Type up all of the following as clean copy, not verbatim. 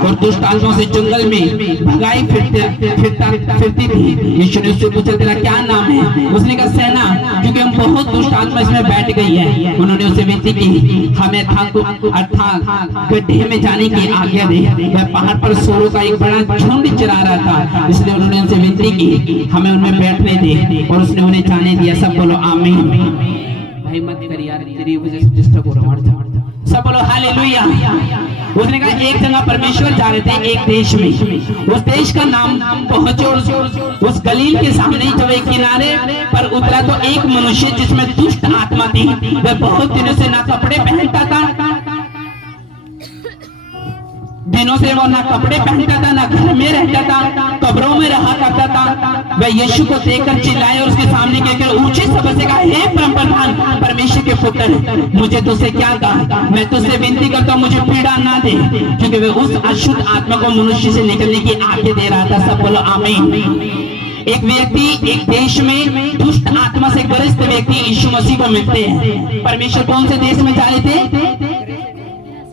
और दुष्ट आत्माओं से जंगल में भगाई फिरती थी। यीशु ने उससे पूछा तेरा क्या नाम है? उसने कहा सेना, क्योंकि हम बहुत दुष्ट आत्मा इसमें बैठ गई है। उन्होंने उससे विनती की हमें अर्थात गड्ढे में जाने की आज्ञा दे। वह पहाड़ पर सूरों का एक बड़ा झुंड चरा रहा था, इसलिए उन्होंने उनसे विनती की हमें उनमें बैठने दे, और उसने उन्हें जाने दिया। सब बोलो आमीन। भाई मत कर यार, तेरी वजह से डिस्टर्ब हो रहा है। सब बोलो हालेलुया। उसने कहा एक जगह परमेश्वर जा रहे थे एक देश में, उस देश का नाम पहुंचे उस गलील के सामने जब एक किनारे पर उतरा तो एक मनुष्य जिसमें दुष्ट आत्मा थी, वह बहुत दिनों से ना कपड़े पहनता था, दिनों से वो ना कपड़े पहनता था, ना घर में रहता था, कब्रों में रहा करता था। वह यीशु को देखकर चिल्लाए और उसके सामने गिरकर ऊंचे शब्द से कहा, हे परमप्रधान परमेश्वर के पुत्र, मुझे तुझसे क्या कहा? मैं तुझसे विनती करता हूँ मुझे पीड़ा ना दे, क्योंकि वह उस अशुद्ध आत्मा को मनुष्य से निकलने की आज्ञा दे रहा था। सब बोलो आमीन। एक व्यक्ति एक देश में दुष्ट आत्मा से ग्रस्त व्यक्ति यीशु मसीह को मिलते हैं। परमेश्वर कौन से देश में जा रहे थे?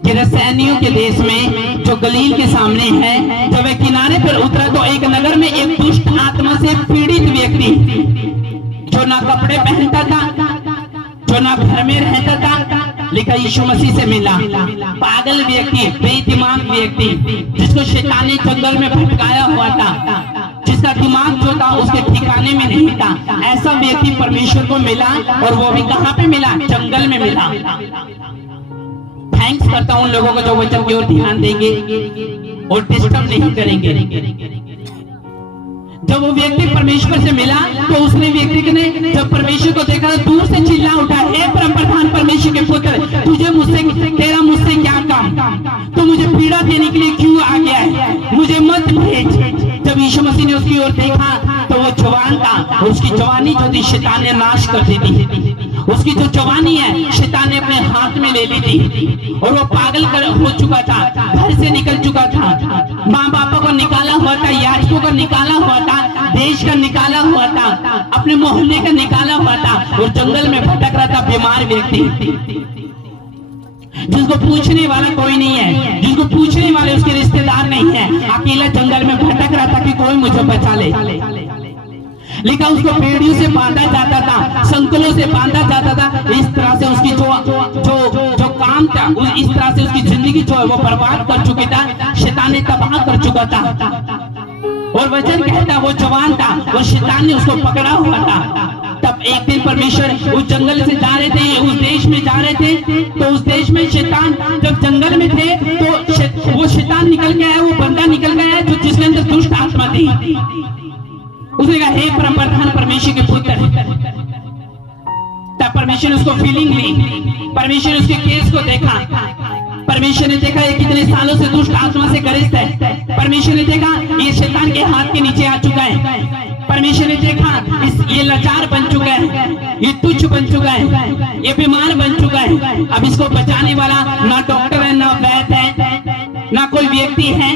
गिरसैनियों के देश में, जो गलील के सामने है। जब वह किनारे पर उतरा तो एक नगर में एक दुष्ट आत्मा से पीड़ित व्यक्ति, जो ना कपड़े पहनता था, जो ना घर में रहता था, लिखा यीशु मसीह से मिला। पागल व्यक्ति, बेदिमाग व्यक्ति, जिसको शैतान ने जंगल में भटकाया हुआ था, जिसका दिमाग जो था उसके ठिकाने में नहीं था, ऐसा व्यक्ति परमेश्वर को मिला। और वो भी कहाँ पे मिला? जंगल में मिला। थैंक्स करता हूं उन लोगों को जो वचन की ओर ध्यान देंगे और डिस्टर्ब नहीं करेंगे। जब वो व्यक्ति परमेश्वर से मिला तो उसने व्यक्ति ने जब परमेश्वर को देखा तो दूर से चिल्ला उठा, हे परमप्रधान परमेश्वर के पुत्र, तुझे तेरा मुझसे क्या काम? तो मुझे पीड़ा देने के लिए क्यों आ गया है? मुझे मत भेज। जब यीशु मसीह ने उसकी ओर देखा तो वो जवान था, उसकी जवानी जो थी शैतान ने नाश कर दी थी। उसकी जो जवानी है शैतान ने अपने हाथ में ले ली थी, और वो पागल हो चुका था, घर से निकल चुका था, माँ बापों को निकाला हुआ था, याजकों को निकाला हुआ था, देश का निकाला हुआ था, अपने मोहल्ले का निकाला हुआ था, और जंगल में भटक रहा था। बीमार व्यक्ति जिसको पूछने वाला कोई नहीं है, जिसको पूछने वाले उसके रिश्तेदार नहीं है, अकेला जंगल में भटक रहा था कि कोई मुझे बचा ले। लेकिन उसको बेड़ियों से बांधा जाता था, संकलों से बांधा जाता था। इस तरह से उसकी जो काम था, इस तरह से उसकी जिंदगी जो है वो बर्बाद कर चुकी था, शैतान ने तबाह कर चुका था। और वचन कहता वो जवान था और शैतान ने उसको पकड़ा हुआ था। तब एक दिन परमेश्वर उस जंगल से जा रहे थे, उस देश में जा रहे थे, तो उस देश में शैतान जब जंगल में थे तो वो शैतान निकल के आया, वो बंदा निकल गया है जो जिसके अंदर दुष्ट आत्मा थी। उसने कहा, हे परमप्रधान परमेश्वर के पुत्र। तब परमेश्वर ने उसको फीलिंग ली, परमेश्वर ने उसके केस को देखा, परमेश्वर ने देखा ये कितने सालों से दुष्ट आत्मा से ग्रस्त है। परमेश्वर ने देखा ये शैतान के हाथ के नीचे आ चुका है। परमेश्वर ने देखा ये लाचार बन चुका है, ये तुच्छ बन चुका है, ये बीमार बन चुका है। अब इसको बचाने वाला ना डॉक्टर है, ना वैद्य है, ना कोई व्यक्ति है।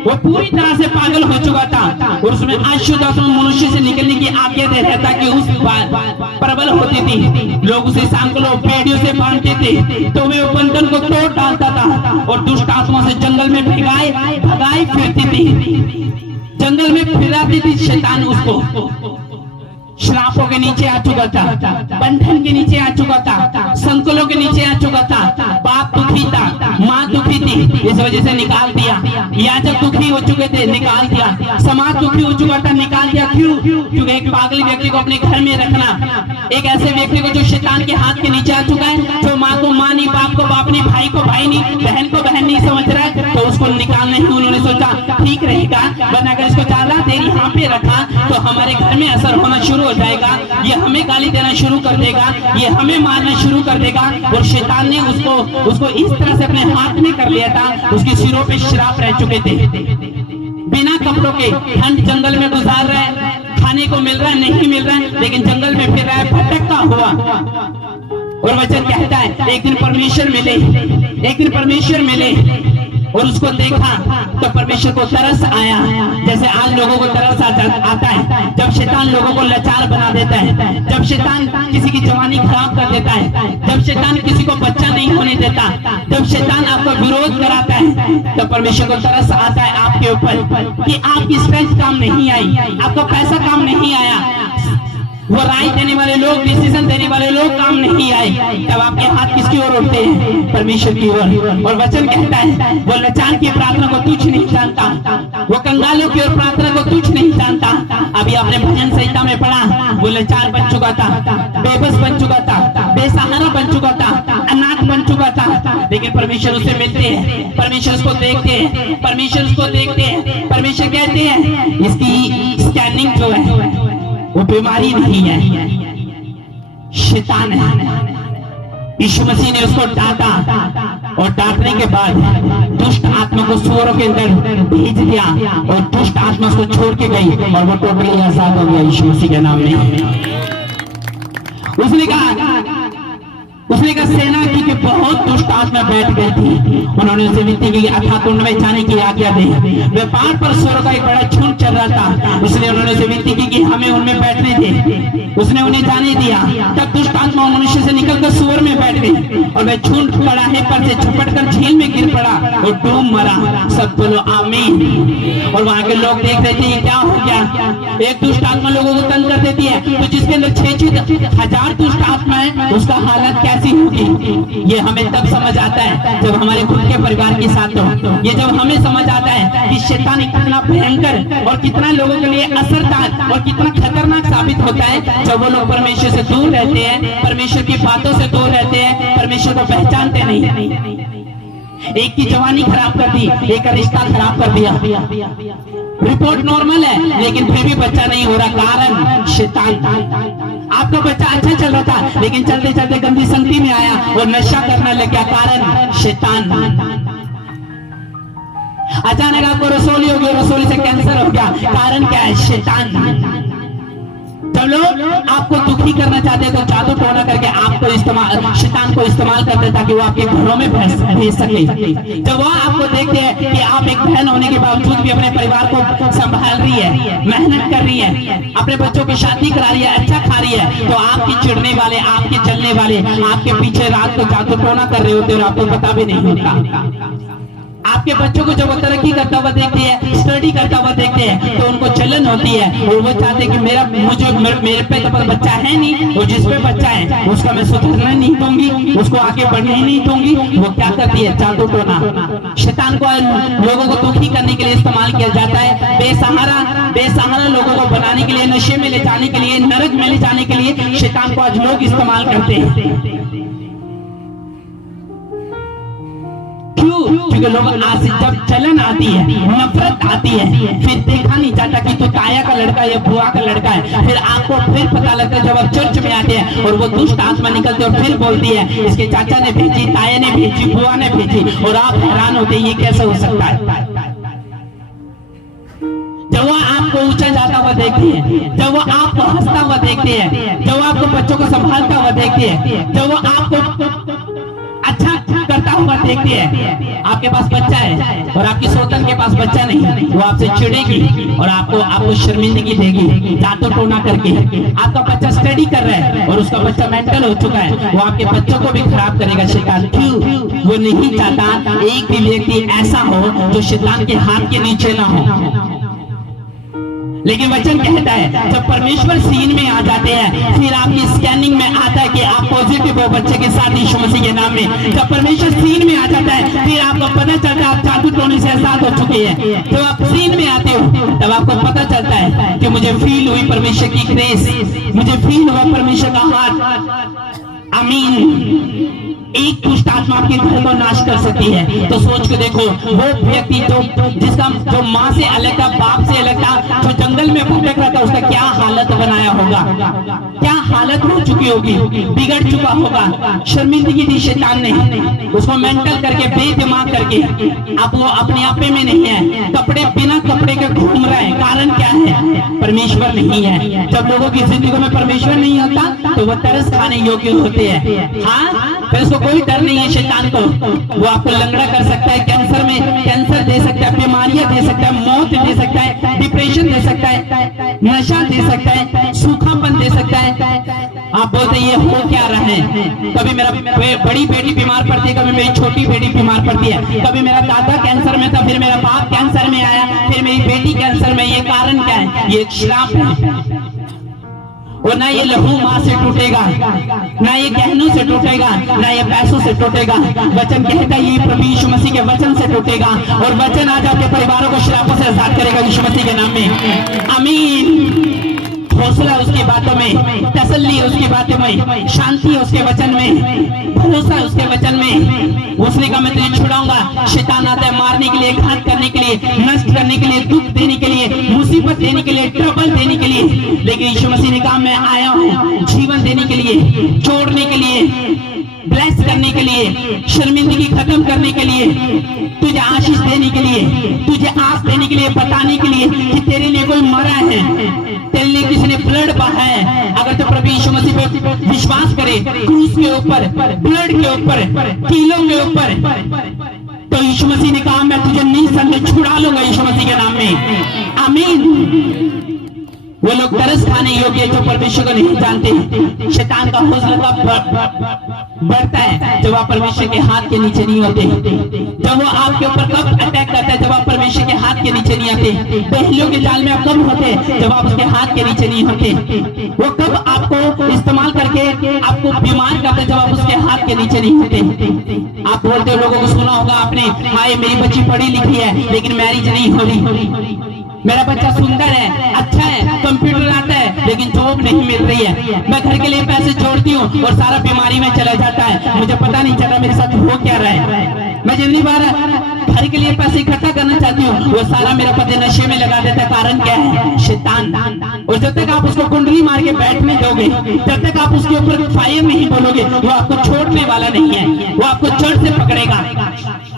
वो पूरी तरह से पागल हो चुका था, और उसमें अशुद्ध आत्मा मनुष्य से निकलने की आज्ञा दे रहा था कि उस प्रबल होती थी। लोग उसे सांकलों बेड़ियों से बांधते थे तो वे बंधन को तोड़ डालता था, और दुष्ट आत्मा से जंगल में भगाई फिरती थी, जंगल में फिराती थी। शैतान उसको श्रापों के नीचे आ चुका था, बंधन के नीचे आ चुका था, संकलों के नीचे आ चुका था। बाप दुखी था, माँ दुखी थी, इस वजह से निकाल दिया। याजक दुखी हो चुके थे, निकाल दिया। समाज दुखी हो चुका था, निकाल दिया। क्यों? क्योंकि एक पागल व्यक्ति को अपने घर में रखना, एक ऐसे व्यक्ति को जो शैतान के हाथ के नीचे आ चुका है, जो माँ को माँ नहीं, बाप को बाप नहीं, भाई को भाई नहीं, बहन को बहन नहीं समझ रहा है, तो उसको निकालना ही उन्होंने सोचा ठीक रहेगा। वरना अगर इसको ज्यादा देर यहाँ पे रखा तो हमारे घर में असर होना शुरू हो जाएगा, ये हमें गाली देना शुरू कर देगा, ये हमें मारना शुरू कर देगा। और शैतान ने उसको इस तरह से अपने हाथ में कर लिया था, उसके सिरों पे श्राप रह चुके थे। बिना कपड़ों के ठंड जंगल में गुजार रहा है, खाने को मिल रहा है नहीं मिल रहा है, लेकिन जंगल में फिर रहा है, भटकता हुआ। और वचन कहता है एक दिन परमेश्वर मिले, एक दिन परमेश्वर मिले, और उसको देखा तो परमेश्वर को तरस आया, जैसे आज लोगों को तरस आता है जब शैतान लोगों को लाचार बना देता है, जब शैतान किसी की जवानी खराब कर देता है, जब शैतान किसी को बच्चा नहीं होने देता, जब शैतान आपका विरोध कराता है, तो परमेश्वर को तरस आता है आपके ऊपर कि आपकी स्ट्रेंथ काम नहीं आई, आपका पैसा काम नहीं आया, वो राय देने वाले लोग, डिसीजन देने वाले लोग काम नहीं आए। तब आपके हाथ किसकी ओर उठते हैं? परमेश्वर की ओर। और वचन कहता है वो लाचार की प्रार्थना को तुच्छ नहीं जानता, वो कंगालों की ओर प्रार्थना को तुच्छ नहीं जानता। अभी आपने भजन संहिता में पढ़ा, वो लाचार बन चुका था, बेबस बन चुका था, बेसहारा बन चुका था, अनाथ बन चुका था, लेकिन परमेश्वर उसे मिलते हैं, परमेश्वर उसको देखते हैं, परमेश्वर उसको देखते हैं। परमेश्वर कहते हैं इसकी स्कैनिंग जो है वो बीमारी नहीं है, शैतान है। यीशु मसीह ने उसको डांटा और डांटने के बाद दुष्ट आत्मा को सूअरों के अंदर भेज दिया और दुष्ट आत्मा उसको छोड़ के गई और वो टोटली आजाद हो गया यीशु मसीह के नाम में। उसने कहा सेना की कि बहुत दुष्ट आत्मा बैठ गई थी। उन्होंने उसे विनती की अथाह कुंड में जाने की आज्ञा दे। व्यापार पर सूअरों का एक बड़ा झुंड चल रहा था, इसलिए उन्होंने उसे विनती की कि हमें उनमें बैठने दे। उसने उन्हें जाने दिया। तब दुष्ट आत्मा मनुष्य से निकलकर सूअर में बैठ गई और वह झुंड कड़ाहे पर से झपटकर झील में गिर पड़ा और डूब मरा। सब बोलो आमीन। और वहां के लोग देख रहे थे क्या हो गया। एक दुष्ट आत्मा लोगों को तंग कर देती है, तो जिसके अंदर 6,000 दुष्ट आत्मा है उसका हालत कैसी होगी। ये हमें तब समझ आता है जब हमारे खुद के परिवार के साथ हो। ये जब हमें समझ आता है कि शैतान कितना भयंकर और कितना लोगों के लिए असरदार और कितना खतरनाक साबित होता है जब वो लोग परमेश्वर से दूर रहते हैं, परमेश्वर की बातों से दूर रहते हैं, परमेश्वर को पहचानते नहीं। एक की जवानी खराब कर दी, एक का रिश्ता खराब कर दिया। रिपोर्ट नॉर्मल है लेकिन फिर भी बच्चा नहीं हो रहा, कारण शैतान। आपका बच्चा अच्छा चल रहा था लेकिन चलते चलते गंदी संगति में आया और नशा करने लग गया, कारण शैतान। अचानक आपको रसोली हो गई, रसोली से कैंसर हो गया, कारण क्या है? शैतान। जब लोग आपको दुखी करना चाहते हैं तो जादू टोना करके आपको इस्तेमाल, शैतान को इस्तेमाल करते हैं ताकि वो आपके घरों में भेज सके। जब वो आपको देखते हैं कि आप एक बहन होने के बावजूद भी अपने परिवार को संभाल रही है, मेहनत कर रही है, अपने बच्चों की शादी करा रही है, अच्छा खा रही है, तो आपकी चिढ़ने वाले, आपके जलने वाले आपके पीछे रात को जादू टोना कर रहे होते हैं और आपको पता भी नहीं होता। आपके बच्चों को जब वो तरक्की करता हुआ देखते हैं, स्टडी करता हुआ देखते हैं, तो उनको जलन होती है और वो चाहते हैं कि मेरे पे तो बच्चा है नहीं, और जिस पे बच्चा है उसका मैं सुधरना नहीं दूंगी, उसको आगे बढ़ने ही नहीं दूंगी। वो क्या करती है? जादू टोना। शैतान को लोगों को दुखी करने के लिए इस्तेमाल किया जाता है। बेसहारा लोगों को बनाने के लिए, नशे में ले जाने के लिए, नरक में ले जाने के लिए शैतान को आज लोग इस्तेमाल करते हैं। क्योंकि लोग आज जब जलन आती है, नफरत आती है, फिर देखा नहीं जाता कि तो ताया का लड़का या बुआ का लड़का है, फिर आपको फिर पता लगता है जब आप चर्च में आते हैं और वो दुष्ट आत्मा निकलते और फिर बोलती है इसके चाचा ने भेजी, ताया ने भेजी, बुआ ने भेजी, और आप हैरान होते हैं ये कैसे हो सकता है। जब वो आपको ऊंचा जाता हुआ देखती है, जब वो आपको हंसता हुआ देखती है, जब वो आपको बच्चों को संभालता हुआ देखती है, जब वो आपको अच्छा करता हुआ देखती है, आपके पास बच्चा है और आपकी सोतन के पास बच्चा नहीं, वो आपसे चिढ़ेगी और आपको शर्मिंदगी देगी जादू टोना करके। आपका बच्चा स्टडी कर रहा है और उसका बच्चा मेंटल हो चुका है, वो आपके बच्चों को भी खराब करेगा शैतान। क्यों? वो नहीं चाहता एक भी व्यक्ति ऐसा हो जो शैतान के हाथ के नीचे ना हो। लेकिन वचन कहता है जब परमेश्वर सीन में आ जाते हैं, फिर आपकी स्कैनिंग में आता है कि आप पॉजिटिव हो बच्चे के साथ यीशु मसीह के नाम में। जब परमेश्वर सीन में आ जाता है फिर आपको पता चलता है आप जादू टोने से आजाद हो चुके हैं। जब आप सीन में आते हो तब आपको पता चलता है कि मुझे फील हुई परमेश्वर की ग्रेस, मुझे फील हुआ परमेश्वर का हाथ। आमीन। एक दुष्ट आत्मा आपके घर को नाश कर सकती है। तो सोच के देखो वो व्यक्ति जो माँ से अलग था, बाप से अलग था, जो जंगल में भटक रहा था, उसका क्या हालत बनाया होगा, क्या हालत हो चुकी होगी, बिगड़ चुका होगा। शर्मिंदगी दी शैतान ने उसको मेंटल करके, बेदिमाग करके। अब वो अपने आप में नहीं है, कपड़े बिना कपड़े के घूम रहा है। कारण क्या है? परमेश्वर नहीं है। जब लोगों की जिंदगी में परमेश्वर नहीं होता तो वो तरस खाने योग्य होते हैं। हाँ, फिर उसको कोई डर नहीं है शैतान को। वो आपको लंगड़ा कर सकता है, कैंसर दे सकता है, बीमारियां दे सकता है, मौत दे सकता है, डिप्रेशन दे सकता है, नशा दे सकता है, सूखापन दे सकता है। आप बोलते ये हो क्या रहा है? कभी मेरा बड़ी बेटी बीमार पड़ती है, कभी मेरी छोटी बेटी बीमार पड़ती है, कभी मेरा दादा कैंसर में था, फिर मेरा बाप कैंसर में आया, फिर मेरी बेटी कैंसर में। ये कारण क्या है? ये एक श्राप है। और ना ये लहू मां से टूटेगा, ना ये गहनों से टूटेगा, ना ये पैसों से टूटेगा। वचन कहता है ये प्रभु यीशु मसीह के वचन से टूटेगा। और वचन आज आपके परिवारों को श्रापों से आजाद करेगा यीशु मसीह के नाम में। आमीन। हौसला उसकी बातों में, तसल्ली उसकी बातों में, शांति उसके वचन में, भरोसा उसके वचन में। उसने कहा मैं तुझे छुड़ाऊंगा। शैतान आता है मारने के लिए, घात करने के लिए, नष्ट करने के लिए, दुख देने के लिए, मुसीबत देने के लिए, ट्रबल देने के लिए। लेकिन यीशु मसीह ने कहा मैं आया हूँ जीवन देने के लिए, जोड़ने के लिए, ब्लेस करने के लिए, शर्मिंदगी खत्म करने के लिए, तुझे आशीष देने के लिए, तुझे आस देने के लिए, बताने के लिए कि तेरे लिए कोई मरा है, तेरे लिए किसी ने ब्लड बहा है। अगर तो प्रभु यीशु मसीह पे विश्वास करे, क्रूस के ऊपर, ब्लड के ऊपर, कीलों के ऊपर, तो यीशु मसीह ने कहा मैं तुझे निसंदेह छुड़ा लूंगा यीशु मसीह के नाम में। आमीन। वो लोग तरस खाने योग्य जो परमेश्वर को नहीं जानते। शैतान का हौसला तब बढ़ता है जब आप परमेश्वर के हाथ के नीचे नहीं होते। जब वो आपके ऊपर कब अटैक करता है? जब आप परमेश्वर के हाथ के नीचे नहीं आते। पहलियों के जाल में आप कब होते? जब आप उसके हाथ के नीचे नहीं होते। वो कब आपको इस्तेमाल करके आपको बीमार करते? जब आप उसके हाथ के नीचे नहीं होते। आप बोलते हो, लोगों को सुना होगा आपने, हाय मेरी बच्ची पढ़ी लिखी है लेकिन मैरिज नहीं हो रही, मेरा बच्चा सुंदर है, अच्छा है, कंप्यूटर आता है लेकिन जॉब नहीं मिल रही है, मैं घर के लिए पैसे जोड़ती हूँ और सारा बीमारी में चला जाता है, मुझे पता नहीं चला मेरे साथ हो क्या रहा है। मैं जितनी बार घर के लिए पैसे इकट्ठा करना चाहती हूँ वो सारा मेरा पति नशे में लगा देता है। कारण क्या है? शैतान। और जब तक आप उसको कुंडली मार के बैठने दोगे, जब तक आप उसके ऊपर फायर नहीं बोलोगे, वो आपको छोड़ने वाला नहीं है। वो आपको जड़ से पकड़ेगा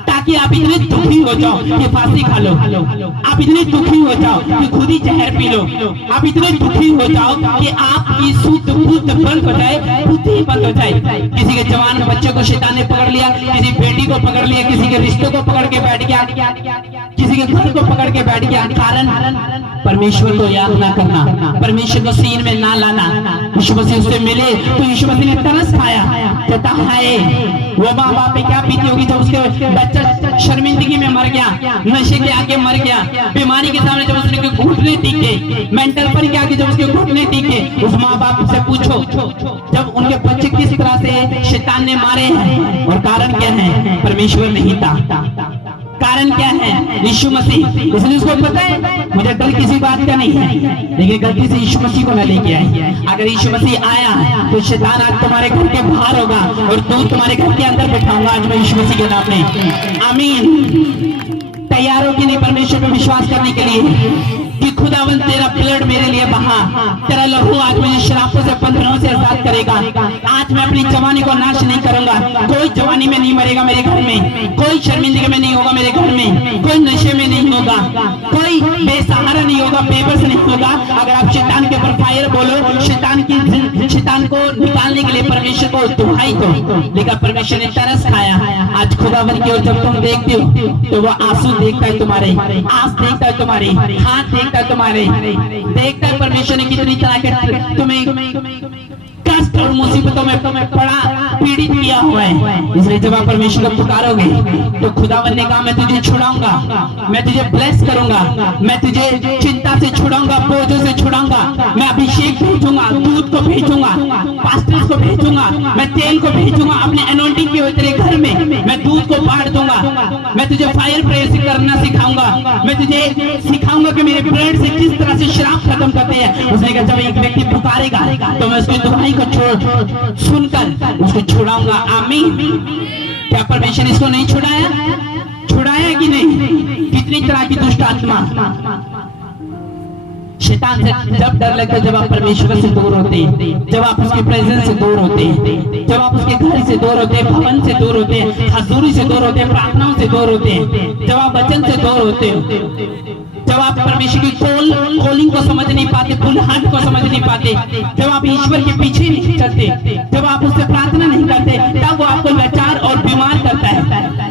ताकि आप इतने दुखी हो जाओ कि फांसी खा लो, आप इतने दुखी हो जाओ कि खुद ही जहर पी लो, आप इतने दुखी हो जाओ कि आपकी शुद्ध बुद्ध बंद हो जाए, बुद्धि बंद हो जाए। किसी के जवान बच्चे को शैतान ने पकड़ लिया, किसी बेटी को पकड़ लिया, किसी के रिश्तों को पकड़ के बैठ गया, किसी के घर को पकड़ के बैठ गया। कारण परमेश्वर को याद ना करना, परमेश्वर को सीन में ना लाना। यीशु मसीह उससे मिले तो यीशु मसीह ने तरस खाया, कहता है वो माँ बाप पे क्या बीती होगी जब उसके बच्चा शर्मिंदगी में मर गया, नशे के आगे मर गया, बीमारी के सामने जब उसने घुटने टिके, मेंटल पर के आगे जब उसके घुटने टिके। उस माँ बाप से पूछो जब उनके बच्चे किस तरह से शैतान ने मारे हैं, और कारण क्या है? परमेश्वर नहीं था। कारण क्या है? यीशु मसीह। इसलिए उसको पता है मुझे डर किसी बात का नहीं है, लेकिन गलती से यीशु मसीह को न लेके आए। अगर यीशु मसीह आया तो शैतान आज तुम्हारे घर के बाहर होगा और दूध तुम्हारे घर के अंदर बैठाऊंगा आज मैं यीशु मसीह के नाम में। आमीन। तैयार हो कि नहीं परमेश्वर पे विश्वास करने के लिए कि खुदावन तेरा ब्लड मेरे लिए बहा, तेरा लहू आज मुझे शराबों से, बंधनों से आजाद करेगा। आज मैं अपनी जवानी को नाश नहीं करूंगा। कोई जवानी में नहीं मरेगा मेरे घर में, कोई शर्मिंदगी में नहीं होगा मेरे घर में, कोई नशे में नहीं होगा, कोई बेसहारा नहीं होगा, बेबस नहीं होगा। अगर आप शैतान के ऊपर फायर बोलो, शैतान को निकालने के लिए परमेश्वर को दुहाई दो, लेकिन परमेश्वर ने तरस खाया। आज खुदावन की ओर जब तुम देखते हो तो वो आंसू देखता है तुम्हारे, आंस देखता है तुम्हारे, हाथ देखता है तुम्हारे, देखता है परमेश्वर ने कितनी तरह के तुम्हें कष्ट और मुसीबतों में पड़ा पीड़ित किया हुआ है। इसलिए जब आप परमेश्वर को पुकारोगे तो खुदावन ने कहा मैं तुझे छुड़ाऊंगा, मैं तुझे ब्लेस करूंगा, मैं तुझे चिंता से छुड़ाऊंगा, बोझों से छुड़ाऊंगा। मैं अभिषेक भेजूंगा, दूध को भेजूंगा, पास्टर्स को भेजूंगा, मैं तेल को भेजूंगा अपने अनॉइंटिंग के तेरे घर में, मैं दूध को बांट दूंगा, मैं तुझे फायर प्रेयर करना सिखाऊंगा, मैं तुझे सिखाऊंगा कि मेरे ब्लड से किस तरह से शराब खत्म करते हैं। उसने कहा जब एक व्यक्ति पुकारेगा तो मैं उसकी दुहाई को सुनकर उसको छुड़ाऊंगा। आमीन। क्या परमेश्वर इसको नहीं छुड़ाया? छुड़ाया कि नहीं? कितनी तरह की दुष्ट आत्मा शैतान से जब डर लगता है जब आप परमेश्वर से दूर होते हैं, जब आप उसके प्रेजेंस से दूर होते हैं, जब आप उसके घर से दूर होते हैं, भवन से दूर होते हैं, हजूरी से दूर होते हैं, प्रार्थनाओं से दूर होते हैं, जब आप वचन से दूर होते हो, जब आप परमेश्वर की कॉलिंग को समझ नहीं पाते, बुलाहट को समझ नहीं पाते, जब आप ईश्वर के पीछे नहीं चलते, जब आप उससे प्रार्थना नहीं करते, तब वो आपको लाचार और बीमार करता है,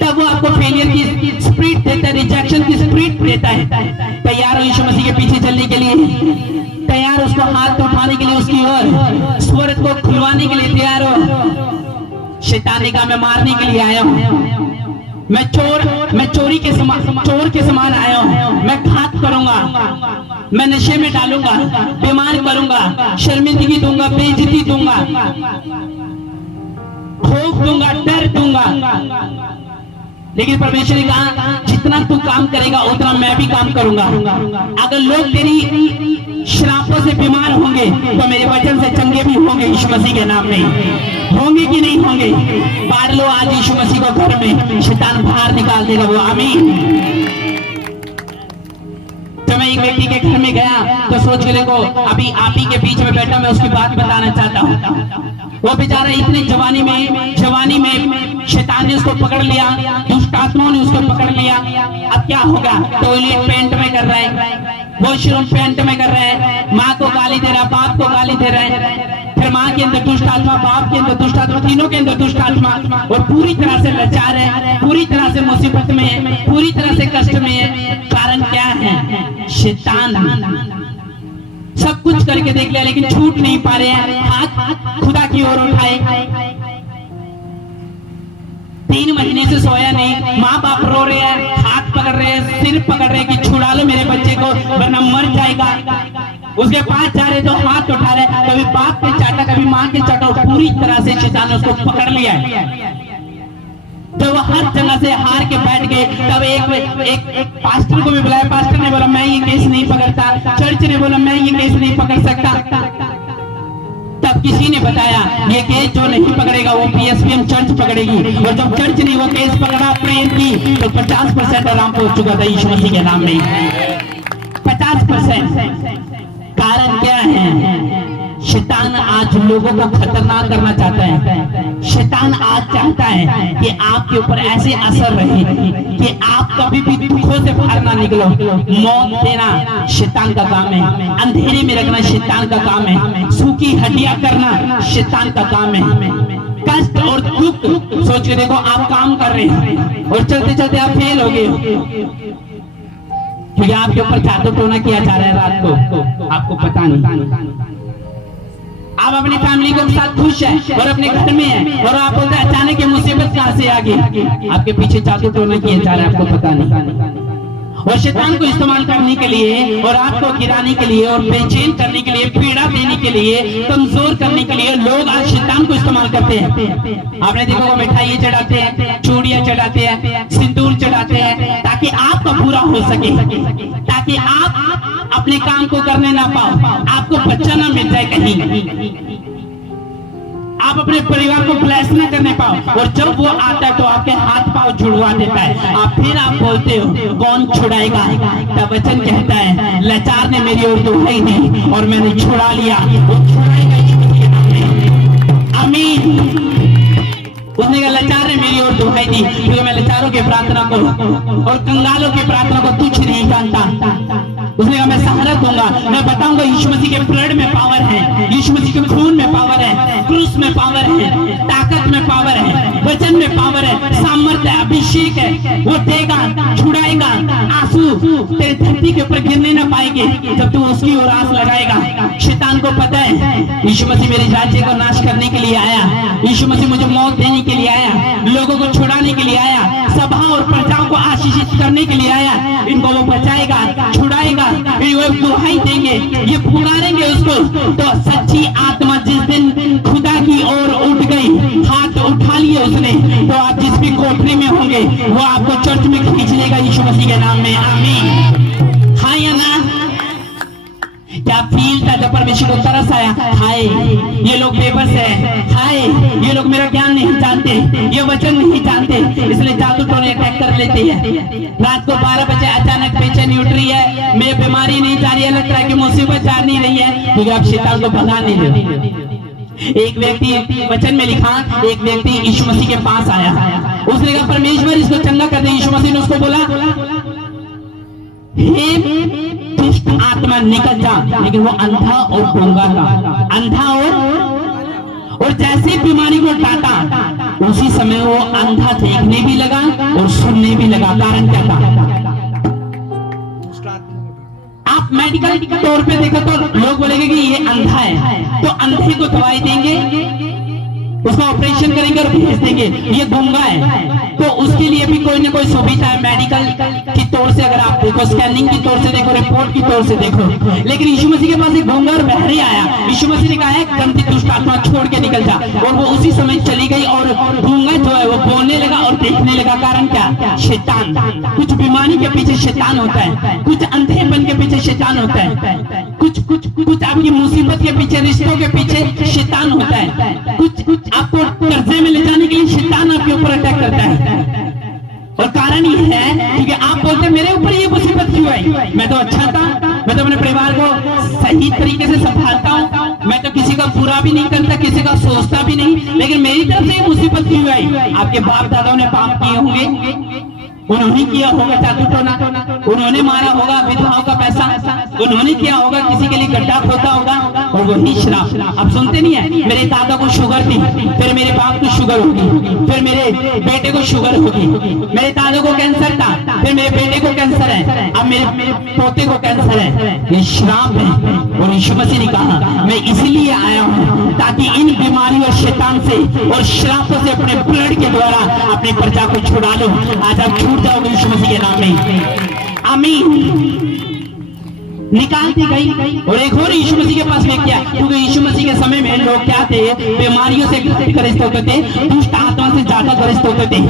तब वो आपको फेलियर की स्पिरिट देता है, रिजेक्शन की स्पिरिट देता है। तैयार हो यीशु मसीह के पीछे चलने के लिए? तैयार उसको हाथ उठाने के लिए, उसकी ओर स्वर्ग को खुलवाने के लिए तैयार हो? शैतान ने कहा मैं मारने के लिए आया हूँ, मैं चोर के समान आया हूँ, मैं घात करूंगा, मैं नशे में डालूंगा, बीमार करूंगा, शर्मिंदगी दूंगा, बेइज्जती दूंगा, खौफ दूंगा, डर दूंगा। लेकिन परमेश्वर ने कहा जितना तू काम करेगा उतना मैं भी काम करूंगा। अगर लोग तेरी श्रापों से बीमार होंगे तो मेरे वचन से चंगे भी होंगे यीशु मसीह के नाम में। होंगे कि नहीं होंगे? बाढ़ लो आज यीशु मसीह को घर में, शैतान बाहर निकाल देगा वो। आमीन। जब मैं एक व्यक्ति के घर में गया तो सोच के देखो, अभी आप ही के बीच में बैठा मैं उसकी बात बताना चाहता हूँ। वो बेचारा इतनी जवानी में शैतान ने उसको पकड़ लिया, दुष्ट आत्माओं ने उसको पकड़ लिया। अब क्या होगा? टॉयलेट पेंट में कर रहा है, वॉशरूम पेंट में कर रहा है, माँ को गाली दे रहा है, बाप को गाली दे रहा है, फिर माँ के अंदर दुष्ट आत्मा, बाप के अंदर दुष्ट आत्मा, तीनों के अंदर दुष्ट आत्मा, और पूरी तरह से लाचार है, पूरी तरह से मुसीबत में है, पूरी तरह से कष्ट में है। कारण क्या है? शैतान सब कुछ करके देख लिया लेकिन छूट नहीं पा रहे हैं। हाथ खुदा की ओर उठाए, 3 महीने से सोया नहीं, माँ बाप रो रहे हैं, हाथ पकड़ रहे हैं, सिर पकड़ रहे हैं कि छुड़ा लो मेरे बच्चे को वरना मर जाएगा। उसके पास जा रहे तो हाथ उठा रहे, कभी बाप पे चाटा, कभी माँ के चाटा, पूरी तरह से शैतान ने उसको पकड़ लिया है। तो वो हर जगह से हार के बैठ गए। तब एक पास्टर को भी बुलाया, पास्टर ने बोला मैं ये केस नहीं पकड़ता, चर्च ने बोला मैं ये केस नहीं पकड़ सकता। तब किसी ने बताया ये केस जो नहीं पकड़ेगा वो PSPM चर्च पकड़ेगी, और जब चर्च ने वो केस पकड़ा प्रेयर की तो 50% आराम पहुंच चुका था यीशु मसीह के नाम में। 50%। कारण क्या है? शैतान आज लोगों को खतरनाक करना चाहता है। शैतान आज चाहता है कि आपके ऊपर ऐसे असर रहे कि आप कभी भी दुखों से बाहर ना निकलो। मौत देना शैतान का काम है, अंधेरे में रखना शैतान का काम है, सूखी हड्डियां करना शैतान का काम है। कष्ट और दुख सोच के देखो, आप काम कर रहे हैं और चलते चलते आप फेल हो गए क्योंकि आपके ऊपर जादू टोना किया जा रहा है रात को, आपको पता नहीं। आप अपनी फैमिली के साथ खुश है और अपने घर में है और आप बोलते हैं अचानक ये मुसीबत कहां से आ गई? आपके पीछे जादू टोना किया जा रहा है, आपको पता नहीं। और शैतान को इस्तेमाल करने के लिए और आपको गिराने के लिए और बेचैन करने के लिए, पीड़ा देने के लिए, कमजोर करने के लिए लोग आज शैतान को इस्तेमाल करते हैं। आपने देखा वो मिठाई चढ़ाते हैं, चूड़ियां चढ़ाते हैं, सिंदूर चढ़ाते हैं ताकि आपका पूरा हो सके, ताकि आप अपने काम को करने ना पाओ, आपको बच्चा ना मिल जाए कहीं, आप अपने परिवार को ब्लेस न करने पाओ। और जब वो आता है तो आपके हाथ पांव जुड़वा देता है। फिर आप बोलते हो कौन छुड़ाएगा? तब वचन कहता है लाचार ने मेरी ओर दुहाई दी और मैंने छुड़ा लिया, वो छुड़ाएगा यीशु के नाम में। आमीन। उसने कहा लाचार ने मेरी ओर दुहाई दी क्योंकि मैं लाचारों की प्रार्थना को और कंगालों की प्रार्थना को तुच्छ नहीं जानता। उसने कहा मैं सहारा दूंगा, मैं बताऊंगा यीशु मसीह के ब्लड में पावर है, यीशु मसीह के खून में पावर है, क्रूस में पावर है, ताकत में पावर है, वचन में पावर है, सामर्थ्य है, अभिषेक है। वो देगा, छुड़ाएगा, आंसू तेरे धरती के ऊपर गिरने ना पाएंगे जब तू उसकी ओर आस लगाएगा। शैतान को पता है यीशु मसीह मेरे राज्य को नाश करने के लिए आया, यीशु मसीह मुझे मौत देने के लिए आया, लोगों को छुड़ाने के लिए आया, सभा और प्रजाओं को आशीषित करने के लिए आया। इनको वो बचाएगा, छुड़ाएगा, वो दुहाई देंगे, ये पुकारेंगे उसको। तो सच्ची आत्मा जिस दिन खुदा की ओर उठ गई, हाथ उठा लिए उसने, तो आप जिस भी कोठरी में होंगे वो आपको चर्च में खींच लेगा यीशु मसीह के नाम में। आमीन। हाँ या ना? क्या फील था जब परमेश्वर को तरस आया, हाय ये लोग बेबस है, हाय ये लोग मेरा ज्ञान नहीं जानते, ये वचन नहीं जानते, इसलिए जादू टोने अटैक कर लेते हैं। रात को 12 बजे अचानक बेचैनी उठ रही है, मेरी बीमारी नहीं जा रही है, लगता है कि मुसीबत जा नहीं रही है, क्योंकि आप शैतान को भगा नहीं रहे। एक व्यक्ति वचन में लिखा, एक व्यक्ति यीशु मसीह के पास आया, उसने कहा परमेश्वर इसको चंगा कर दे। यीशु मसीह ने उसको बोला, हे दुष्ट आत्मा निकल जा। लेकिन वो अंधा और गूंगा था, अंधा और जैसे बीमारी को डांटा उसी समय वो अंधा देखने भी लगा और सुनने भी लगा। कारण क्या था? आप मेडिकल तौर पे देखो तो लोग बोलेंगे कि ये अंधा है, तो अंधे को दवाई देंगे, उसका ऑपरेशन करेंगे और भेज देंगे। ये गूंगा है तो उसके लिए भी कोई ना कोई सुविधा है मेडिकल की तौर से। अगर आप देखो, स्कैनिंग की तौर से देखो, रिपोर्ट की तौर से देखो। लेकिन यीशु मसीह के पास एक गूंगा और बहरी आया, यीशु मसीह ने कहा है गंदी दुष्ट आत्मा छोड़ के निकल जा, और वो उसी समय चली गई और गूंगा जो है वो बोलने लगा और देखने लगा। कारण क्या? शैतान। कुछ बीमारी के पीछे शैतान होता है, कुछ अंधेपन के पीछे शैतान होता है, कुछ आपकी मुसीबत के पीछे, रिश्तों के पीछे शैतान होता है, कुछ आपको कर्जे में ले जाने के लिए शैतान आपके ऊपर अटैक करता है। और कारण ये है क्योंकि आप बोलते हैं मेरे ऊपर ये मुसीबत क्यों आई, मैं तो अच्छा था, मैं तो अपने परिवार को सही तरीके से संभालता हूँ, मैं तो किसी का बुरा भी नहीं करता, किसी का सोचता भी नहीं, लेकिन मेरी तरफ से ये मुसीबत क्यों आई? आपके बाप दादाओं ने पाप किए होंगे, उन्होंने किया होगा जादू टोना, उन्होंने मारा होगा विधवाओं का पैसा, उन्होंने किया होगा, किसी के लिए गड्ढा खोदा होगा, और वही श्राप। अब सुनते नहीं है, मेरे दादा को शुगर थी, फिर मेरे बाप को शुगर होगी, फिर मेरे बेटे को शुगर होगी, मेरे दादा को कैंसर था, फिर मेरे बेटे को कैंसर है, अब मेरे पोते को कैंसर है। ये श्राप है। और यीशु मसीह ने कहा मैं इसीलिए आया हूँ ताकि इन बीमारियों और शैतान से और श्रापों से अपने ब्लड के द्वारा अपनी प्रजा को छुड़ा लो। आज आप छूट जाओगे यीशु मसीह के नाम में, आमीन। निकालती गई। और एक और यीशु मसीह के पास में क्या, क्योंकि यीशु मसीह के समय में लोग क्या थे, बीमारियों से ग्रस्त होते थे, दुष्ट आत्मा से ज्यादा ग्रस्त होते थे।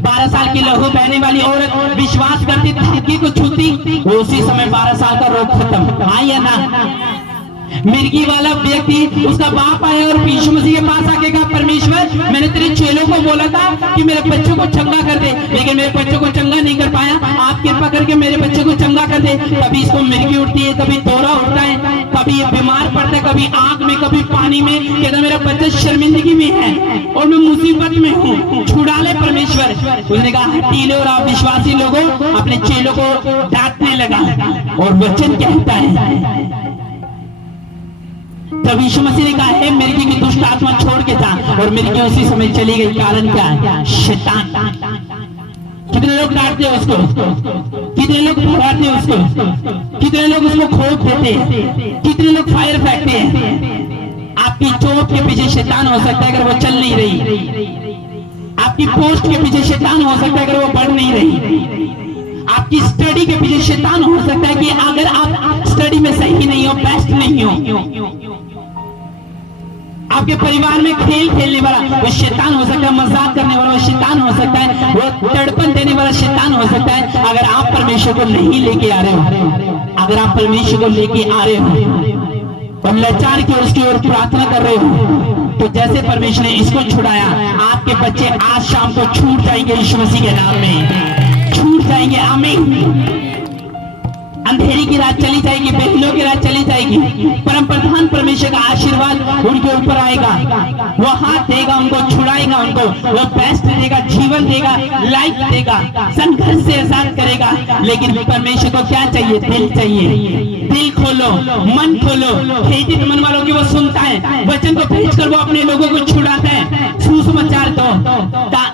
12 साल की लहू बहने वाली औरत विश्वास करती, धरती को छूती, उसी समय 12 साल का रोग खत्म। हाँ या ना? मिर्गी वाला व्यक्ति, उसका बाप आया और यीशु मसीह के पास आके कहा परमेश्वर मैंने तेरे चेलों को बोला था कि मेरे बच्चों को चंगा कर दे, लेकिन मेरे बच्चों को चंगा नहीं कर पाया, आप कृपा करके मेरे बच्चे को चंगा कर दे। कभी इसको मिर्गी उठती है, कभी दौरा उठता है, कभी ये बीमार पड़ता है, कभी आग में, कभी पानी में, कहता मेरा बच्चा शर्मिंदगी में है और मैं मुसीबत में हूँ, छुड़ा ले परमेश्वर। उसने कहा हटीले और आप विश्वासी लोगों अपने चेलों को डांटने लगा। और वचन कहता है तब यीशु मसीह ने कहा है मिर्गी की दुष्ट आत्मा छोड़ के जा, और मिर्गी उसी समय चली गई। कारण क्या है? शैतान। कितने लोग डांटते हैं उसको, कितने लोग भगाते हैं उसको, कितने लोग उसको खोद देते हैं, कितने लोग फायर फेंकते हैं। आपकी चोट के पीछे शैतान हो सकता है अगर वो चल नहीं रही, आपकी पोस्ट के पीछे शैतान हो सकता है अगर वो बढ़ नहीं रही, आपकी स्टडी के पीछे शैतान हो सकता है कि अगर आप स्टडी में सही नहीं हो, बेस्ट नहीं हो। आपके परिवार में खेल खेलने वाला वो शैतान हो सकता है, मजाक करने वाला वो शैतान हो सकता है, वो तड़पन देने वाला शैतान हो सकता है। अगर आप परमेश्वर को नहीं लेके आ रहे हो, अगर आप परमेश्वर को लेके आ रहे हो और लाचार की उसकी ओर प्रार्थना कर रहे हो, तो जैसे परमेश्वर ने इसको छुड़ाया, आपके बच्चे आज शाम को छूट जाएंगे यीशु मसीह के नाम में, छूट जाएंगे। आमीन। अंधेरी की रात चली जाएगी, बहनों की रात चली जाएगी, परम प्रधान परमेश्वर का आशीर्वाद उनके ऊपर आएगा, वो हाथ देगा उनको, छुड़ाएगा उनको, वो बेस्ट देगा, जीवन देगा, लाइफ देगा, संघर्ष से आजाद करेगा। लेकिन परमेश्वर को क्या चाहिए? दिल चाहिए। दिल खोलो, मन खोलो। खेदित मन वालों की वो सुनता है, वचन को भेजकर वो अपने लोगों को छुड़ाता है। सुसमाचार दो,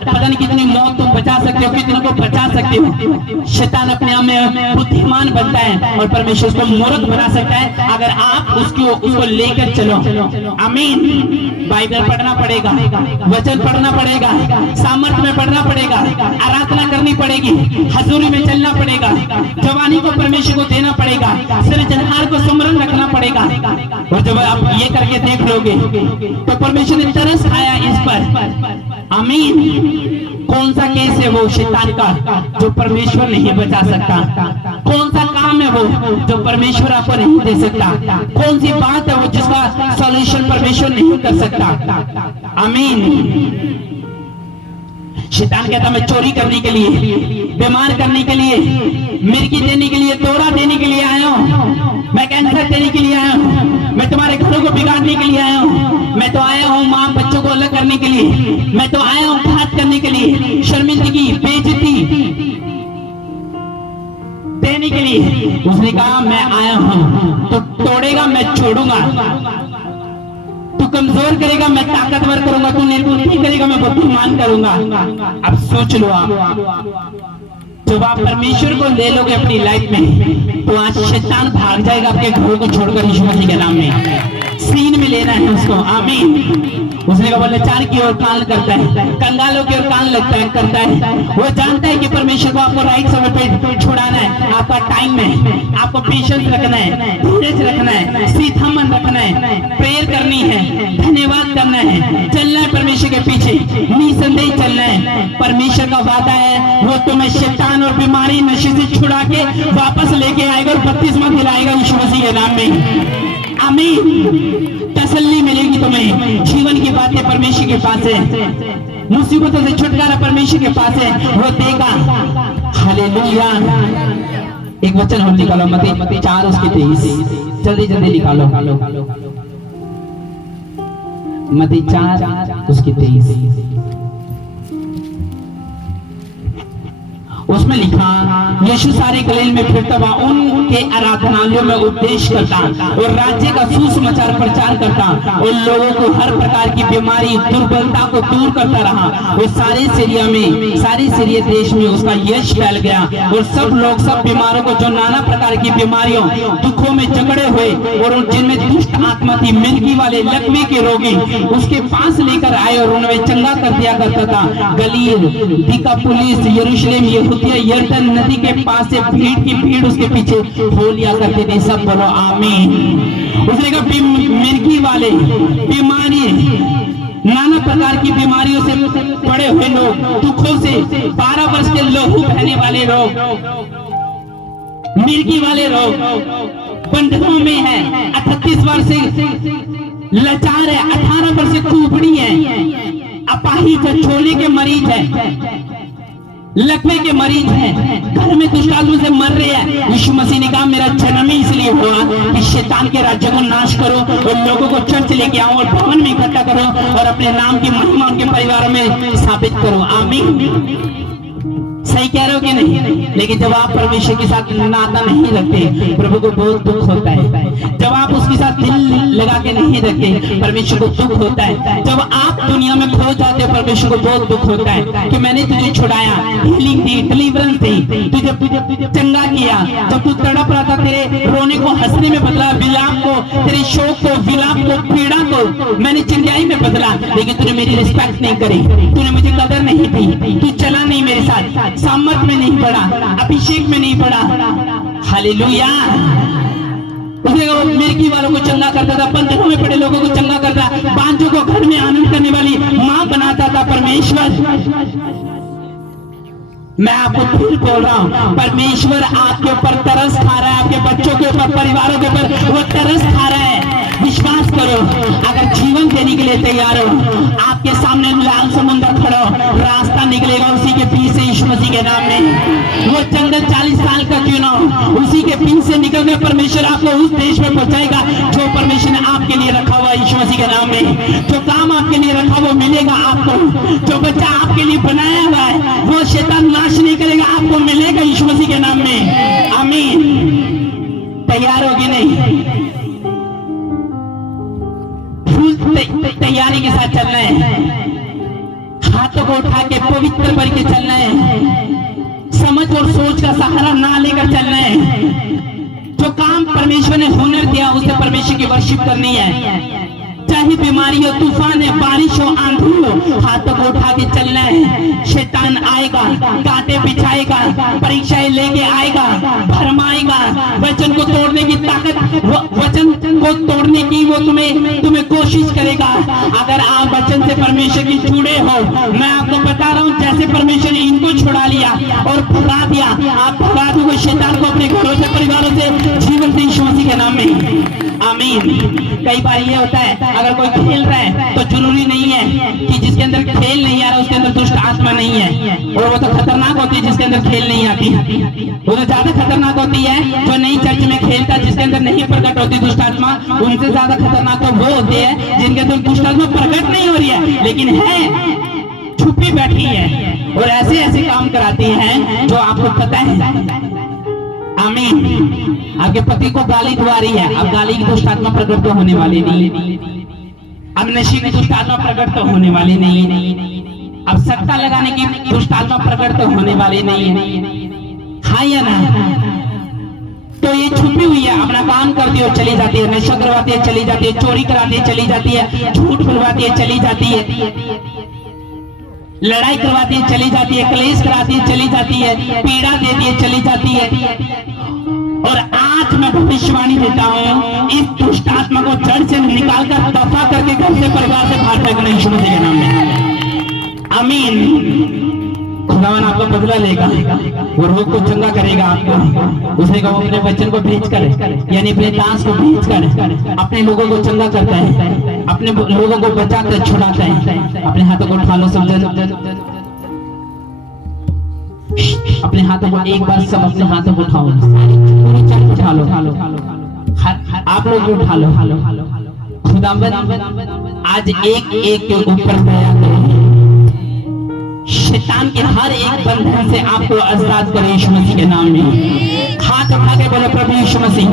पता नहीं कितनी मौत तुम बचा सकते हो, कितनों को बचा सकते हो। शैतान अपने आप में बुद्धिमान बनता है और परमेश्वर उसको मूर्ख बना सकता है अगर आप उसको लेकर चलो। आमीन। बाइबल पढ़ना पड़ेगा, वचन पढ़ना पड़ेगा, सामर्थ्य में पढ़ना पड़ेगा, आराधना करनी पड़ेगी, हजूरी में चलना पड़ेगा, जवानी को परमेश्वर को देना पड़ेगा, सृजनहार को सुमरन रखना पड़ेगा। और जब आप ये करके देख लोगे तो परमेश्वर ने तरस खाया इस पर। आमीन। कौन सा केस है वो शैतान का जो परमेश्वर नहीं बचा सकता? कौन सा काम है वो जो परमेश्वर आपको नहीं दे सकता? कौन सी बात है वो जिसका सॉल्यूशन परमेश्वर नहीं कर सकता? आमीन। शैतान कहता मैं चोरी करने के लिए, बीमार करने के लिए, मिर्गी देने के लिए, तोड़ा देने के लिए आया हूँ, मैं कैंसर देने के लिए आया हूँ, मैं तुम्हारे घरों को बिगाड़ने के लिए आया हूँ, मैं तो आया हूँ माँ बच्चों को अलग करने के लिए, मैं तो आया हूँ घात करने के लिए, शर्मिंदगी बेइज्जती देने के लिए। उसने कहा मैं आया हूँ, तो तोड़ेगा मैं छोड़ूंगा, तू कमजोर करेगा मैं ताकतवर करूंगा, तू निर्बुद्धि करेगा मैं बुद्धिमान करूंगा। अब सोच लो आप, जब आप परमेश्वर को ले लोगे अपनी लाइफ में तो आज शैतान भाग जाएगा आपके घरों को छोड़कर यीशु मसीह के नाम में। सीन में लेना है उसको। आमीन। उसने कहा बोले चार की ओर कान करता है, कंगालों की ओर कान लगता है, करता है। वो जानता है कि परमेश्वर को आपको राइट समय पे छुड़ाना है, आपका टाइम है, आपको पेशेंस रखना है, धीरज रखना है, सीधा मन रखना है, प्रेयर करनी है, धन्यवाद करना है, चलना है परमेश्वर के पीछे, निसंदेह चलना है। परमेश्वर का वादा है वो तुम्हें शैतान और बीमारी नशे से छुड़ा के वापस लेके आएगा और बपतिस्मा दिलाएगा यीशु मसीह के नाम में। आमीन। तसल्ली मिलेगी तुम्हें, जीवन की बातें परमेश्वर के पास है, मुसीबतों से छुटकारा परमेश्वर के पास है, वो देगा। हालेलुया। एक वचन और निकालो, मत्ती 4:23 जल्दी जल्दी निकालो। मत्ती 4:23 उसमें लिखा यीशु सारे गलील में फिरता हुआ उनके आराधनालयों में उपदेश करता और राज्य का सुसमाचार प्रचार करता और लोगों को हर प्रकार की बीमारी दुर्बलता को दूर करता रहा। वो सारे सीरिया देश में उसका यश फैल गया और सब लोग सब बीमारों को जो नाना प्रकार की बीमारियों दुखों में जकड़े हुए और जिनमें दुष्ट आत्मा थी, मिर्गी वाले, लकवे के रोगी, उसके पास लेकर आए और उन्हें चंगा कर दिया करता था। गलील, दिकापुलिस, यरूशलेम, यरदन नदी के पास से भीड़ की भीड़ उसके पीछे हो लिया करते थे। सब बोलो आमीन। उसने कहा मिर्गी वाले, बीमारी, नाना प्रकार की बीमारियों से पड़े हुए लोग, दुखों से, 12 वर्ष के लहू बहने वाले लोग, मिर्गी वाले लोग, बंधनों में है, 38 वर्ष से लाचार है, 18 वर्ष से कुबड़ी है, अपाहिज है, छोले के मरीज है, लकवे के मरीज हैं, घर में दुष्ट आत्मा से मर रहे हैं। यीशु मसीह ने कहा मेरा जन्म ही इसलिए हुआ कि शैतान के राज्य को नाश करो और लोगों को चर्च लेके आओ और भवन में इकट्ठा करो और अपने नाम की महिमा उनके परिवारों में स्थापित करो। आमीन। सही कह रहे हो कि नहीं? लेकिन जब आप परमेश्वर के साथ नाता नहीं रखते, प्रभु को बहुत दुख होता है। जब आप उसके साथ दिल लगा के नहीं रखते, परमेश्वर को दुख होता है। जब आप दुनिया में खो जाते हो, परमेश्वर को बहुत दुख होता है कि मैंने तुझे छुड़ाया, हीलिंग दी, डिलीवरेंस दी, तुझे चंगा किया। जब तू तड़प रहा था, तेरे रोने को हंसने में बदला, विलाप को, तेरे शोक को, विलाप को, पीड़ा को मैंने चिंगाई में बदला। लेकिन तूने मेरी रिस्पेक्ट नहीं करी, तूने मुझे कदर नहीं दी, तू चला नहीं मेरे साथ, सामर्थ में नहीं पड़ा, अभिषेक में नहीं पड़ा। हालेलुया। मिर्गी वालों को चंगा करता था, बंधनों में पड़े लोगों को चंगा करता, बांझों को घर में आनंद करने वाली मां बनाता था परमेश्वर। मैं आपको फिर बोल रहा हूं, परमेश्वर आपके ऊपर तरस खा रहा है, आपके बच्चों के ऊपर, परिवारों के ऊपर वो तरस खा रहा है। विश्वास करो, अगर जीवन देने के लिए तैयार हो, आपके सामने लाल समुद्र खड़ा हो, रास्ता निकलेगा उसी के बीच से, यीशु मसीह के नाम में। वो जंगल 40 साल का क्यों ना हो, उसी के बीच से निकलकर परमेश्वर आपको उस देश में पहुंचाएगा जो परमेश्वर ने आपके लिए रखा हुआ है, यीशु मसीह के नाम में। जो काम आपके लिए रखा वो मिलेगा आपको, जो बच्चा आपके लिए बनाया हुआ है वो शैतान नाश नहीं करेगा, आपको मिलेगा यीशु मसीह के नाम में। आमीन। तैयार हो कि नहीं? तैयारी के साथ चलना है, हाथों को उठा के पवित्र बन के चलना है, समझ और सोच का सहारा ना लेकर चलना है। जो काम परमेश्वर ने हुनर दिया उसे परमेश्वर की वर्शिप करनी है। चाहे बीमारी हो, तूफान है, बारिश हो, आंधी हो, हाथों को उठा के चलना है। शैतान आएगा, कांटे बिछाएगा, परीक्षाएं लेके आएगा, फरमाएगा। वचन को तोड़ने की ताकत, वचन को तोड़ने की वो तुम्हें कोशिश करेगा। अगर आप वचन से परमेश्वर की जुड़े हो, मैं आपको बता रहा हूँ, जैसे परमेश्वर ने इनको छुड़ा लिया और भगा दिया, आप भगा दोगे शैतान को अपने घरों से, परिवारों से, जीवन से, यीशु मसीह के नाम में। आमीन। कई बार ये होता है, अगर कोई खेल रहा है तो जरूरी नहीं है कि जिसके अंदर खेल नहीं आ रहा उसके अंदर दुष्ट आत्मा नहीं है, और वो तो खतरनाक होती है जिसके अंदर खेल नहीं आती, वो तो ज्यादा खतरनाक होती है जो नई चर्च में खेलता, जिसके अंदर नहीं प्रकट होती दुष्ट आत्मा। उनसे ज्यादा खतरनाक तो वो होते हैं जिनके अंदर दुष्ट आत्मा प्रकट नहीं हो रही है लेकिन है, छुपी बैठी है और ऐसे ऐसे काम कराती हैं जो आपको पता है। आमीन। आपके पति को गाली दुआ रही है, अब गाली की दुष्ट आत्मा प्रकट तो होने वाली नहीं, अब नशे की दुष्ट आत्मा प्रकट तो होने वाली नहीं, अब सट्टा लगाने की दुष्ट आत्मा प्रकट तो होने वाली नहीं है। हाँ या ना? तो ये छुपी हुई है, अपना काम करती है और चली जाती है, नशा करवाती है चली जाती है, चोरी कराती है चली जाती है, झूठ बुलवाती है चली जाती है, लड़ाई करवाती है चली जाती है, क्लेश कराती है चली जाती है, पीड़ा देती है चली जाती है। और आज मैं भविष्यवाणी देता हूँ, इस दुष्ट आत्मा को जड़ से निकालकर दफा करके घर से, परिवार से बाहर फेंकना यीशु मसीह के नाम में। आमीन। खुदावन आपका बदला लेगा, वो रोग को चंगा करेगा आपको। उसने कहा अपने बच्चन को भेजकर, यानी अपने दास को भेजकर अपने लोगों को चंगा करता है, अपने लोगों को बचाता है, छुड़ाता है। अपने हाथों को उठा लो सब, अपने हाथों को एक बार सब अपने हाथों को उठाओ, पूरी चर्च उठा लो, आप लोग भी उठा लो। खुदावंद आज एक एक के ऊपर दया करे, शैतान के हर एक बंधन से आपको आजाद करे यीशु मसीह के नाम में। हाथ उठा के बोले प्रभु यीशु मसीह,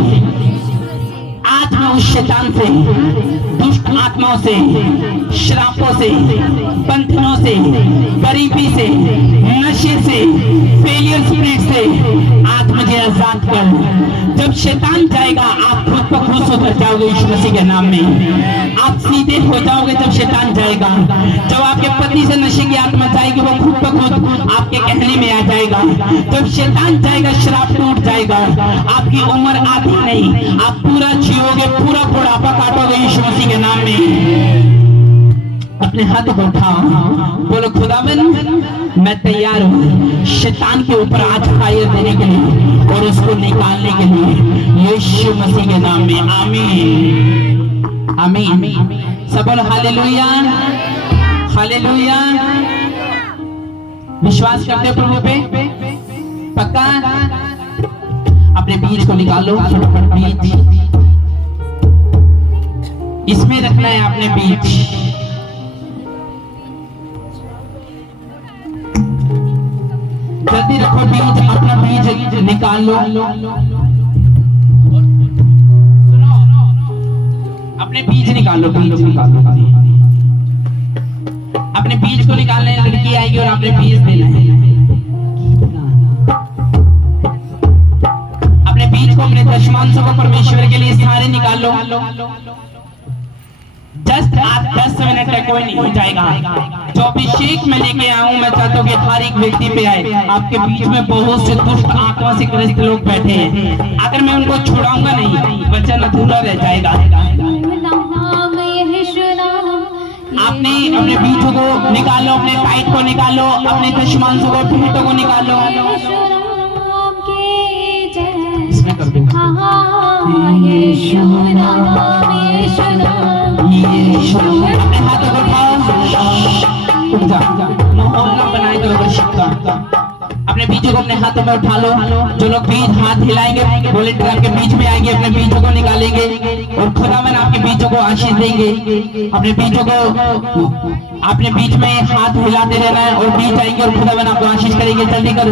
आज मैं उस शैतान से, दुष्ट आत्माओं से, श्रापों से, बंधनों से, गरीबी से, नशे से, फेलियर स्पिरिट से आज मुझे आजाद कर। जब शैतान जाएगा आप खुद ब खुद उतर जाओगे यीशु मसीह के नाम में, आप सीधे हो जाओगे जब शैतान जाएगा। जब आपके पति से नशे की आत्मा जाएगी वो खुद ब खुद आपके कहने में आ जाएगा। जब शैतान जाएगा श्राप टूट जाएगा, आपकी उम्र आधी नहीं, आप पूरा जियोगे, पूरा बुढ़ापा काटोगे यीशु मसीह के नाम में। अपने हाथ को उठाओ, बोलो खुदावंद मैं तैयार हूँ शैतान के ऊपर आज फायर देने के लिए और उसको निकालने के लिए यीशु मसीह के नाम में। आमीन। आमीन। सब बोलो हालेलुया, हालेलुया। विश्वास करते हो प्रभु पे? पक्का? अपने बीज को निकालो, फटाफट बीज इसमें रखना है, अपने बीज जल्दी रखो, बीज अपना बीज निकाल लो। सुनो, अपने बीज निकाल लो, बीज निकाल लो। अपने बीज को निकालने लड़की आएगी और आपने बीज देना है। अपने बीज को, अपने दशमांशों को परमेश्वर के लिए सारे निकाल लो। जस्ट आप 10 मिनट तक कोई नहीं जाएगा। जो अभिषेक में लेके आया हूं, मैं चाहता हूँ कि हर एक व्यक्ति पे आए। आपके बीच में बहुत से दुष्ट आत्मा से ग्रस्त लोग बैठे हैं, अगर मैं उनको छुड़ाऊंगा नहीं वचन अधूरा रह जाएगा। आपने अपने बीजों को निकालो, अपने टाइट को निकालो, अपने दशमांशों को, भेंटों को निकालो। इसमें कर दो अपने हाथों को माहौल ना बनाए करो शिक्षा। अपने बीजों को अपने हाथों में उठा लो। जो लोग बीज हाथ हिलाएंगे वॉलेंटियर आपके बीच में आएंगे, अपने बीजों को निकालेंगे और खुदावन आपके बीजों को आशीष देंगे। अपने बीजों को अपने बीच में हाथ हिलाते रहना है और बीज आएंगे और खुदावन आपको आशीष करेंगे। जल्दी करो।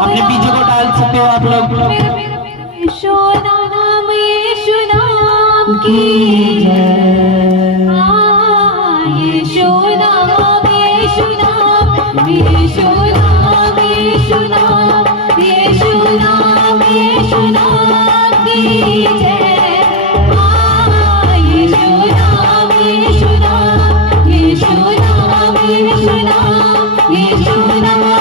अपने बीजों को डाल सकते हो आप लोग। Yeshua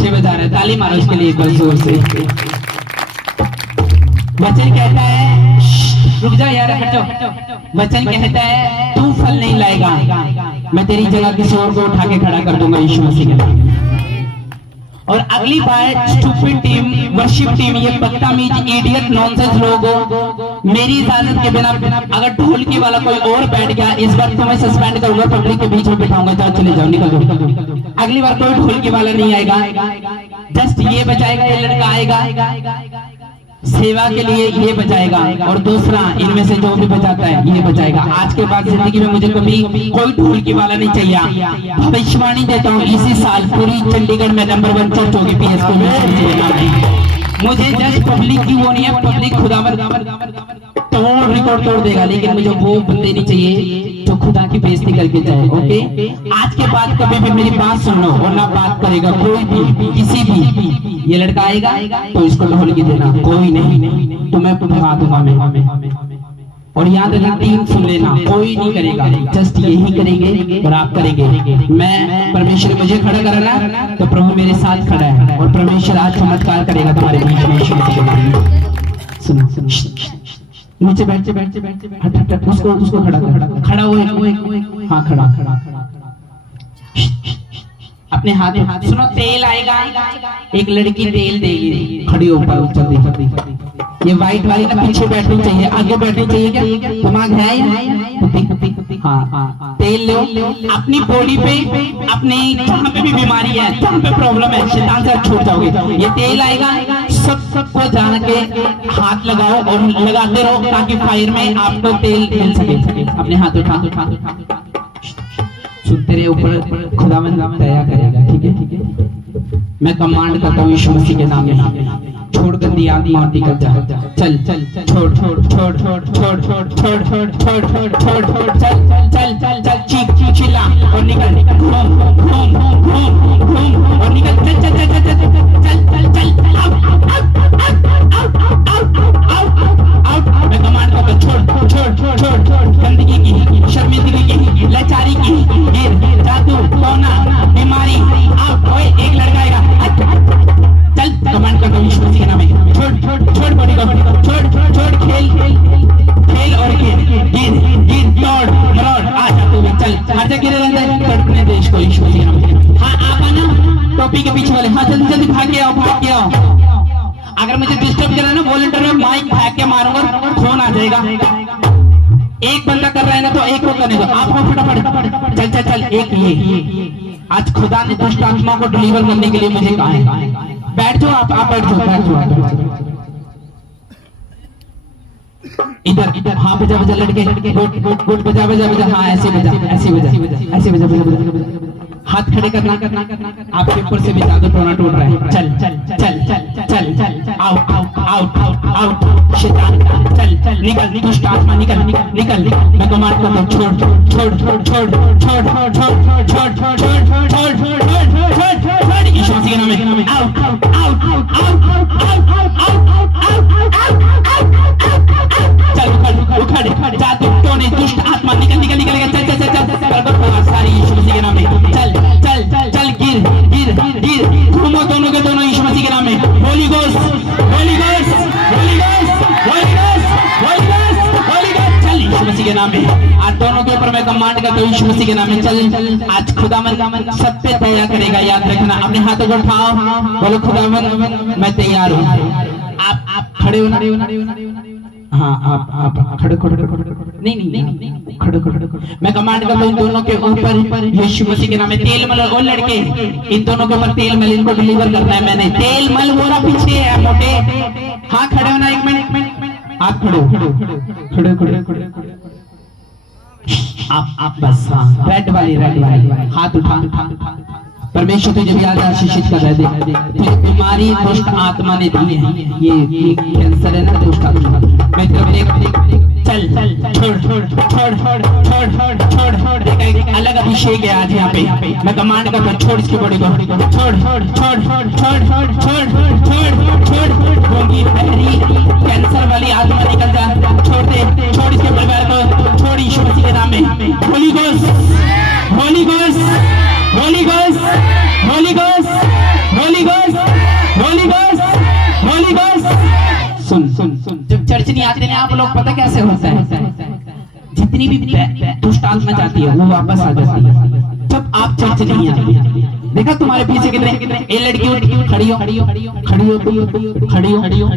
अच्छे बजा रहे हैं, ताली मारो इसके लिए एक बार जोर से। वचन कहता है, रुक जाओ यार, हट जाओ। वचन कहता है तू फल नहीं लाएगा, मैं तेरी जगह किसी और को उठा के खड़ा कर दूंगा यीशु मसीह के नाम। और अगली बार स्टूपिड टीम, वर्शिप टीम, ये बदतमीज इडियट नॉनसेंस लोग हो, मेरी इजाजत के बिना अगर ढोलकी वाला कोई और बैठ गया, इस बार तो मैं सस्पेंड करूंगा, पब्लिक के बीच में बिठाऊंगा, जाओ चले जाओ, निकल जाओ। अगली बार कोई ढोलकी वाला नहीं आएगा, जस्ट ये बजाएगा, ये लड़का आएगा सेवा के लिए, ये बजाएगा, और दूसरा इनमें से जो भी बजाता है ये बजाएगा। आज के बाद जिंदगी में मुझे कभी कोई ढोलकी वाला नहीं चाहिए। भविष्यवाणी देता हूँ, इसी साल पूरी चंडीगढ़ में नंबर 1 चर्च होगी पीएसको में। मुझे जस्ट पब्लिक की वो नहीं है, पब्लिक खुदावंद तोड़ रिकॉर्ड तोड़ देगा, लेकिन मुझे वो बंदे नहीं चाहिए जो खुदा की बेइज्जती करके जाए। ओके, आज के बाद कभी भी मेरी बात सुन लो, वरना बात करेगा कोई भी, किसी भी, ये लड़का आएगा तो इसको ढोलकी देना, कोई नहीं, तुम्हें भगा दूंगा मैं। और याद रखना, टीम सुन लेना, कोई नहीं करेगा, जस्ट यही करेंगे और आप करेंगे। मैं, परमेश्वर मुझे खड़ा करना तो प्रभु मेरे साथ खड़ा है, और परमेश्वर आज चमत्कार करेगा तुम्हारे बीच में। सुनो नीचे बैठ हट उसको खड़ा हो, हाँ खड़ा अपने हाथ सुनो, तेल आएगा, एक लड़की तेल देगी, खड़ी ऊपर, ये व्हाइट वाली ना पीछे बैठनी चाहिए, आगे बैठनी चाहिए, क्या दिमाग है? हाँ, तेल लो अपनी बॉडी पे, अपने जहाँ पे भी बीमारी है, जहाँ पे प्रॉब्लम है, शैतान से छूट जाओगे। ये तेल आएगा, सबको जान के हाथ लगाओ और लगाते रहो, ताकि फायर में आपको तेल मिल सके। अपने हाथ उठा तेरे ऊपर खुदावंद दया करेगा, ठीक है? मैं कमांड करता हूँ यीशु मसीह के नाम में, छोड़ गंदी आत्मा और निकल जा, चल छोड़ चल, चीख चिल्ला और निकल, घूम और निकल, चल मैं कमांड करता हूँ, छोड़ गंदगी की, शर्मिंदगी की, लाचारी की, जादू, टोना, बीमारी, एक लड़का आएगा, चल कमांड करता हूँ यीशु मसीह के नाम में, छोड़ बॉडी को, छोड़ खेल और गिर दौड़ मरोड़, आ जा तू, चल हर जगह गिरे रहता है, तड़पने देश को यीशु मसीह के नाम में। हाँ आप आना, टोपी के पीछे वाले, हाँ जल्दी भाग के आओ। अगर मुझे डिस्टर्ब करा ना, वॉलंटियर में माइक फेंक के मारूंगा, फोन आ जाएगा। एक बंदा कर रहा है ना तो एक को करने दो, आपको फटाफट चल एक ये। आज खुदा ने दुष्ट आत्मा को डिलीवर करने के लिए मुझे कहा है, बैठ जाओ आप बैठ जाओ इधर, हाँ बजा लड़के, गोट बजा, हाँ ऐसे बजा, हाथ खड़े करना, आपके ऊपर से भी जादू टोना टूट रहा है, चल आउट शैतान, चल निकल, दुष्ट आत्मा निकल, मैं कमांड करता हूँ, छोड़ यीशु मसीह के नाम में, उखड़ जादू टोने दुष्ट आत्मा निकल, चल सारी यीशु मसीह के नाम में, चल गिर, घूमो दोनों के दोनों यीशु मसीह के नाम में, होली गोस्ट, चल यीशु मसीह के नाम में। आज दोनों के ऊपर मैं कमांड करता हूँ यीशु मसीह के नाम में, चल आज खुदावंद सब पे दया करेगा, याद रखना। अपने हाथों को उठाओ, बोलो खुदावंद मैं तैयार हूँ। आप खड़े हो ना? हाँ आप खड़े नहीं खड़े। मैं कमांड करता हूँ दोनों के ऊपर यीशु मसीह के नाम में तेल मल। और लड़के इन दोनों के ऊपर तेल मल, इनको डिलीवर करना है मैंने। तेल मल वो ना पीछे है मोटे। हाँ खड़े होना, एक मिनट आप खड़े आप बस। हाँ रेड वाली हाथ उठा। परमेश्वर तुझे भी आज आशीषित कर रहे दे। तुझे बीमारी दुष्ट आत्मा ने दी है, ये कैंसर है ना दुष्ट आत्मा। मैं चल छोड़ एक अलग अभिषेक है आज यहाँ पे। मैं कमांड करता हूँ छोड़ इसकी बॉडी को, छोड़ कैंसर वाली आत्मा निकल जा, छोड़ दे, छोड़ इसके परिवार को, छोड़ यीशु मसीह के नाम में। Holy ghost holy ghost, holy ghost, holy ghost. सुन सुन सुन, जब चर्च नहीं आते ना आप लोग, पता कैसे होता है, जितनी भी दुष्ट आत्मा जाती है वो वापस आ जाती है जब आप चर्च नहीं आते। देखा तुम्हारे पीछे कितने ये लड़की खड़ी हो, खड़ी हो, खड़ी हो, खड़ी हो, खड़ी हो, खड़ी हो।